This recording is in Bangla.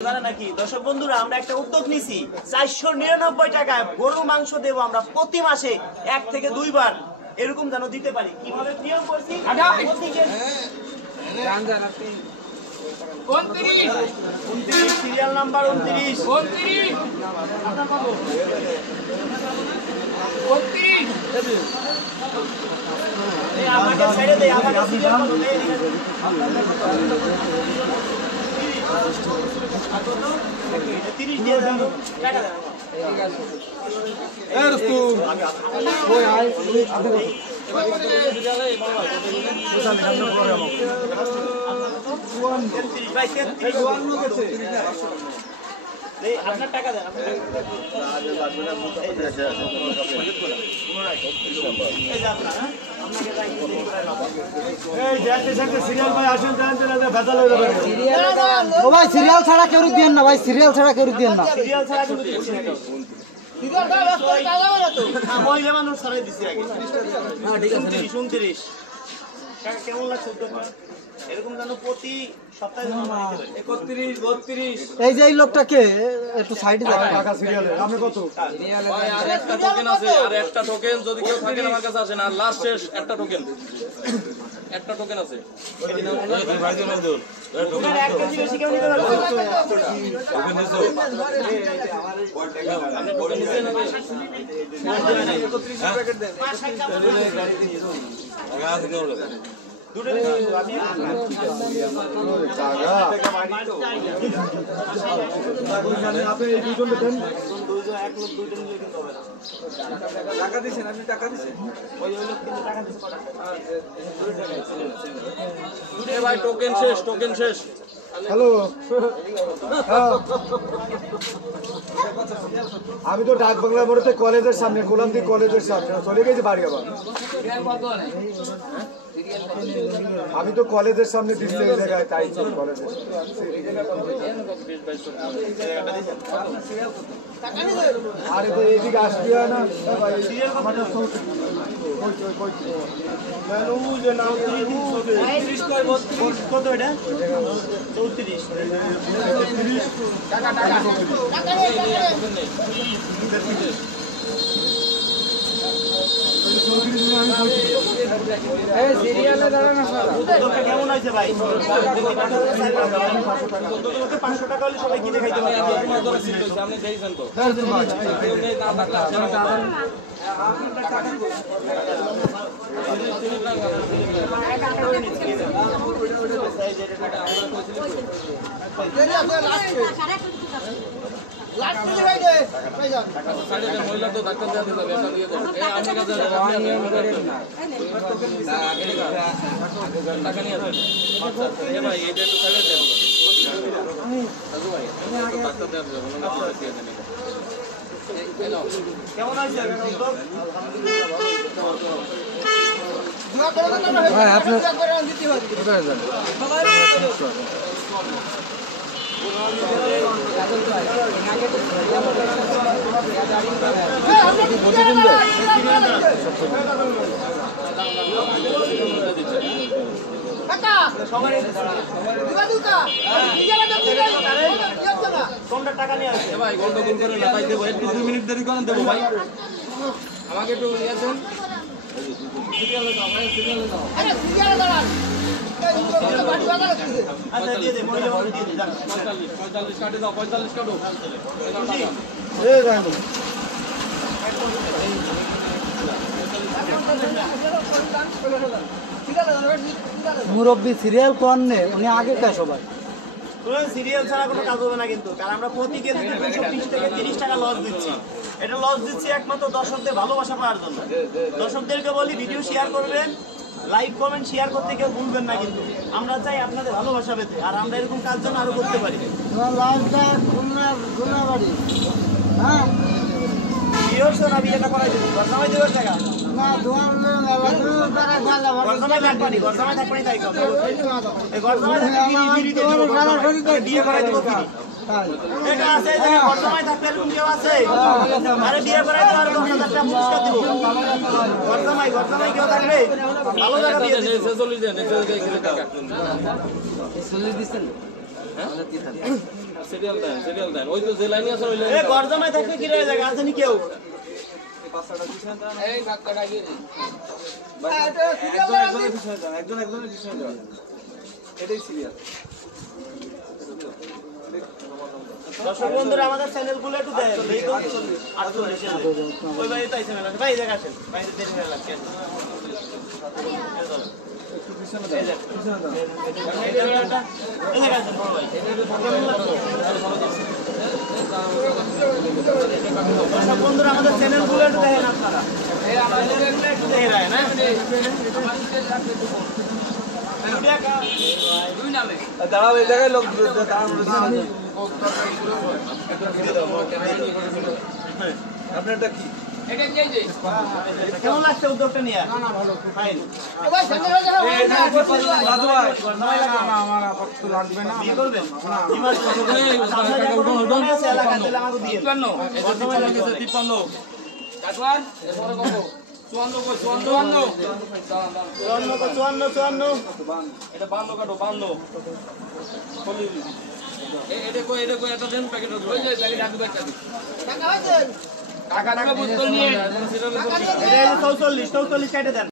নাকি দর্শক বন্ধুরা আমরা একটা উদ্যোগ নিছি 499 টাকায় গরু মাংস দেব আমরা প্রতি মাসে 1 থেকে 2 বার এরকম যেন দিতে পারি। কিভাবে নিয়ম করছি 29 সিরিয়াল নাম্বার 29 আপনার পাবো 29 এই আমাকে ছেড়ে দেই আমাকে সিরিয়াল পাবো নেই তিরিশ দিয়ে দেন টাকা দেন আপনার টাকা দেন সিরিয়াল ছাড়া কেউ দিয়েন না ভাই, সিরিয়াল ছাড়া কেউ দিয়েন না। সিরিয়াল ছাড়া কিন্তু দিচ্ছি না মহিলা মানুষ ছাড়াই দিচ্ছি আগে। হ্যাঁ ঠিক আছে 29 টাকা কেমন লাগছে এরকম যেন প্রতি সপ্তাহে 31 32 এই যে এই লোকটাকে একটু সাইডে টাকা সিরিয়ালে আপনি কত ভাই আর একটা টোকেন আছে, আর একটা টোকেন যদি কেউ থাকে আমার কাছে আসেন। আর লাস্ট শেষ একটা টোকেন আছে। তোমার 1 কেজি বেশি কেউ নিতে পারবে আপনি টোকেন নিছেন না? 31 প্যাকেট দেন 5 টাকা দুটো আমি আপনি এই দুজন দেন এক লোক দুইটা নিলে কিন্তু হবে না। টাকা দিছেন, আপনি টাকা দিছেন ওই লোক কিন্তু টাকা দিতে পারে এ ভাই টোকেন শেষ। হ্যালো আমি তো ডাক বাংলা মোড়ে কলেজের সামনে গোলামদি কলেজের সামনে চলে গেছি বাড়ি আবার। আমি তো কলেজের সামনে দিচ্ছি এই জায়গায়, তাই কলেজে আরে তো এইদিকে আসবি না কত এটা 34 কেমন আছে ভাই 500 টাকা হলে সবাই কিনে খাইতে পারে। আপনি দেখছেন তো মহিলা তো ডাক্তার দেওয়া যাবে, এটা দিয়ে দেন। আমি কাছে টাকা নিয়ে আসেন। ভাই এটা একটু সাইডে দেন দাদু ভাই, ডাক্তার দেওয়া যাবে দিয়ে দেন। কেমন আছে হ্যাঁ আপনার কোনটা টাকা নিয়ে আসে ভাই গন্ডগোল করে না, তাই দেবো। একটু 2 মিনিট দেরি করেন, দেবো ভাই। আমাকে একটু ইয়ে দেন। আচ্ছা দিয়ে দে মহিলা মানুষ দিয়ে দে যান 45 কাটে দাও, 45 কাটো। মুরব্বী সিরিয়াল কোন নে উনি আগে খায় সবাই। সিরিয়াল ছাড়া কোনো কাজ হবে না কিন্তু, কারণ আমরা প্রতি কেজিতে 230 থেকে 30 টাকা লস দিচ্ছি। এটা লস দিচ্ছি একমাত্র দর্শকদের ভালোবাসা পাওয়ার জন্য। দর্শকদেরকে বলি ভিডিও শেয়ার করবেন, লাইক কমেন্ট শেয়ার করতে কেউ ভুলবেন না কিন্তু। আমরা চাই আপনাদের ভালোবাসা পেতে, আর আমরা এরকম কাজ যেন আরো করতে পারি। হ্যাঁ বিয়েরছো না বিয়েটা করাই দেবো গরজামাই দেওয়ার টাকা গরজামাই থাকবানি গরজামাই থাকবানি তাই কথা এই গরজামাই থাকলে বিয়ে করাই দেবো ফিরি এটা আছে গরজামাই থাকলে এরকম কেউ আছে আরে বিয়ে করাই দেবো আর 10,000 টাকা পুরস্কার দিব গরজামাই কেউ থাকলে ভালো জায়গা দিয়ে দিন 46 দেন, 46 টাকা। 40 দিচ্ছেন হ্যাঁ কি থাকে সিরিয়াল দেন ওই তো যে লাইনে আছে ওই এ লাইনে ঘর জামাই থাকবে কি রয়ে জায়গা আছে নি কেউ দর্শক বন্ধুরা আমাদের চ্যানেল গুলো একটু দেন এই তো 48 ওই ভাই তাইছে মেলা ভাই দেখা আসেন ভাই দেরি হয়ে লাগছে দর্শক বন্ধুরা আমাদের চ্যানেল গুলো একটু দেখেন আপনারা একটু দেখে রাখেন দাঁড়াও এই জায়গায় লোক আপনারটা কি কেমন লাগছে উদ্যোগটা নিয়ে ফাইন বিয়ে করবেন চুয়ান্ন এটা 52 কাটো 52 এটা কই একটা দেন প্যাকেট ওই যে প্যাকেট আগে বাচ্চা টাকা বোতল নিয়ে এটা 44 কেটে দেন